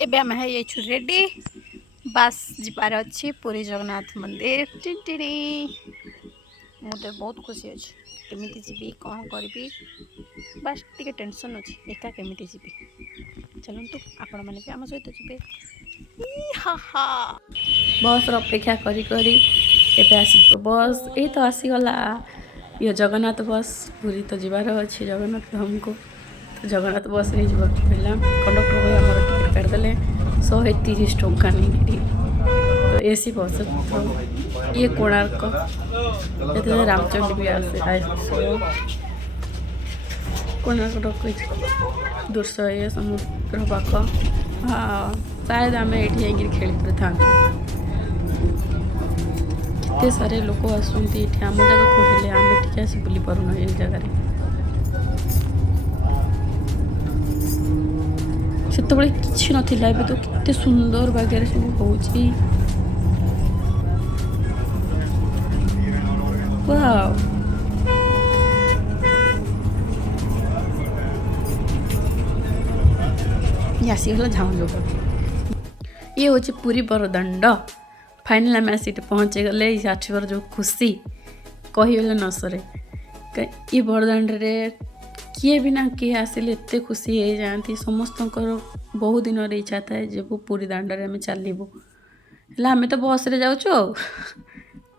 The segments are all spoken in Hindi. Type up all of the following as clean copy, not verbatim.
एबे आम है रेडी बास जीपार अच्छी पुरी जगन्नाथ मंदिर टिंटिनी मुझे बहुत खुशी अच्छे केमी जी कौन करी बास टे टेंशन अच्छी एका केमी जी चलतु आपण मैंने भी आम सहित जी हा हा बस अपेक्षा करी करी एबे आसी बस ये तो आसीगला ये जगन्नाथ बस पूरी तो जीवार अच्छी जगन्नाथ धाम को तो जगन्नाथ बस रे जीवा पड़ा कंडक्टर भाई आमर टिकेट काटिदेले 130 टंका नहीं तो एसी बस तो ये कोणार्क ये रामचंडी भी आसे कोणार्क रखी दूरस ये समुद्र पाख हाँ शायद आम ये खेली था एते सारे लोक आसुँच आम जगह कहले आम टे आस बुली पारुना ये जगह सेतबे किसी नथिला तो केते सुंदर बागे सब होची वाव ये आसीगला झाउँ ये हूँ पूरी बरदाण्ड फाइनाल आम आसी पहुँची गले आठवर जो खुशी कहले न सरे ये बरदाण्ड रे किए भी ना किए आसिले एते खुशी हो जाती समस्त बहुत दिन इच्छा थाए जब पूरी दाण्ड रे आम चलू आम तो बस रे जाऊँ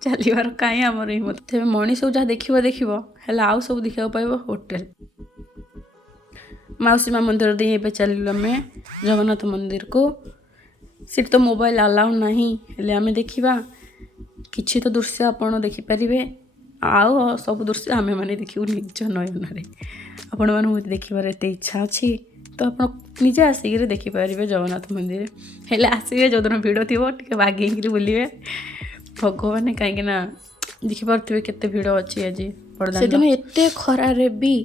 चलवार कहीं आमर हिम्मत मनीष जहाँ देखिए आउ सब देखा पाइब होटेल मौसी माँ मंदिर दे ए चलू आम जगन्नाथ मंदिर को सीट तो मोबाइल अलाउ नहीं हेले आम देखा किसी तो दृश्य आपण देखिपारे आउ सब दृश्य आम मैंने देखू निज नयन आपण मैं देखार एत इच्छा अच्छी तो आप निजे आसिक देखिपारे जगन्नाथ मंदिर हेले आसवे जो दिन भिड़ थी टे बागे बुलवे भगवान कहीं देखिपे केते भिड़ अच्छी आज से दिन एत खरारे भी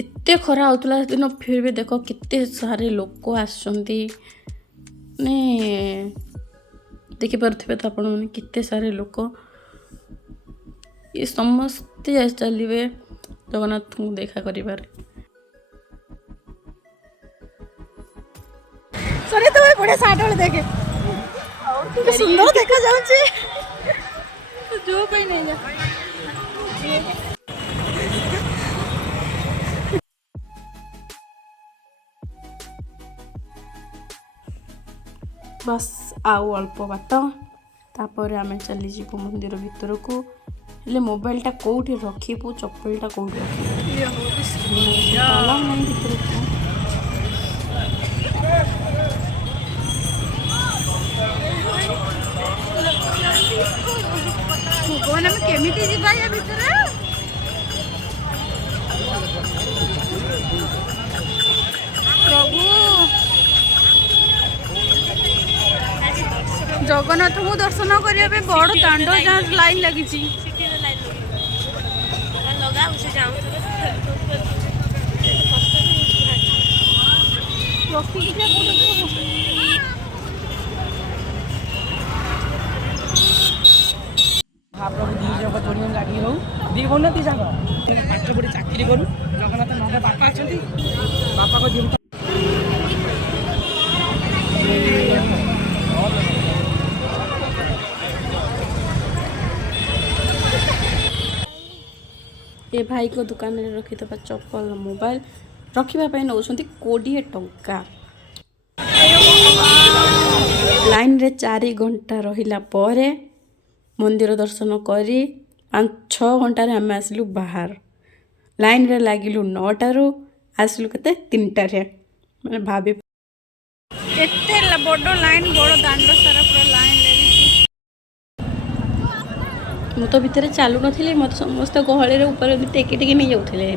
एत खरा होता दिन फिर भी देख केते सारे लोक आसुँच देखिपे तो आपण मैंने केते सारे लोक ये समस्ते चलिए जगन्नाथ को देखा करिबार सरे तो बड़े साठ वाले देखे और सुंदर देखा जाउची जो कहीं नहीं जा बस आउ अल्प बाट तापर आम चली जीवु मंदिर भितर को हेले मोबाइलटा कौटी रखिबू चप्पलटा कौटी भगवान आम केमिति जिबा या भितर प्रभु जगन्नाथ को दर्शन करने बड़ दाण्ड जहाँ लाइन लगी आप जोड़ी लगी रहू दी बोल पाठ पढ़ी चाकरी करूँ जगन्नाथ नंदा बापा अच्छा बापा को ये भाई को दुकान में रखी चप्पल मोबाइल रखापी नौ 20 टंका लाइन रे 4 घंटा रहिला परे मंदिर दर्शन करी 5-6 घंटे आम आसलु बाहर लाइन रे लगिलु 9टारू आसलु के 3टारे मैंने भाभी एते बड़ लाइन बड़ दाण्ड सारा पूरा लाइन लगी मु तो भितर चलु नथिली मत समस्त गहले ऊपर टेकी टेकी नहीं जाउथिले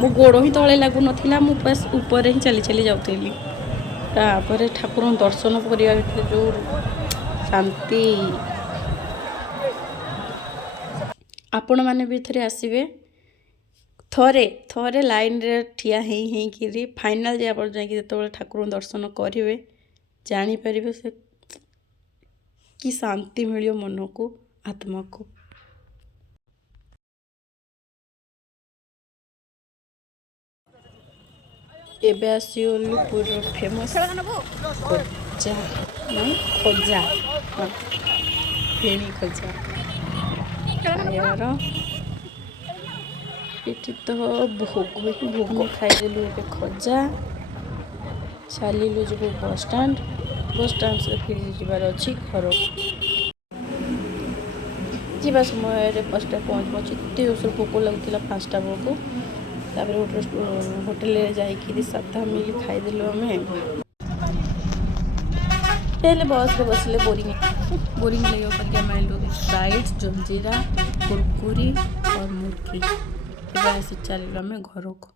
मो गोड़ ही तले लागु नथिला मु बस ऊपर ही चली चली जाउथिली तापर ठाकुर दर्शन करिया भितर जो शांति आपण माने भी थरे आसीबे थरे थरे लाइन रे ठिया हेई कि फाइनल जे आपण जाई कि ठाकुर दर्शन करिवे जानी परिबे से कि शांति मिलियो मन को आत्मा को ଏବେ ଆସିଗଲୁ ପୁରା ଫେମସ୍ ଖଜା ନାଇଁ ଖଜା ହଁ ଫେଣି ଖଜା ଖାଇବାର ଏଠି ତ ଭୋଗ ହିଁ ଭୋଗ ଖାଇଦେଲୁ ଏବେ ଖଜା ଚାଲିଲୁ ଯିବୁ ବସଷ୍ଟାଣ୍ଡରେ ଫେରି ଯିବାର ଅଛି ଘରକୁ ଯିବା ସମୟରେ 5ଟା ପହଞ୍ଚି ଏତେ ଜୋରସରେ ଭୋକ ଲାଗୁଥିଲା 5ଟା ବେଳକୁ ତାପରେ ହୋଟେଲରେ ଯାଇକିରି ସାଧା ମିଲ୍ ଖାଇଦେଲୁ ଆମେ ହେଲେ ବସ୍ରେ ବସିଲେ ବୋରିଂ ଲାଗିବ କରିକି ଆମେ ଆଇଲୁ ସ୍ପ୍ରାଇଟ୍ ଜଲଜିରା କୁରକୁରି और मुर्गी ଏବେ ଆସି ଚାଲିଲୁ ଆମେ ଘରକୁ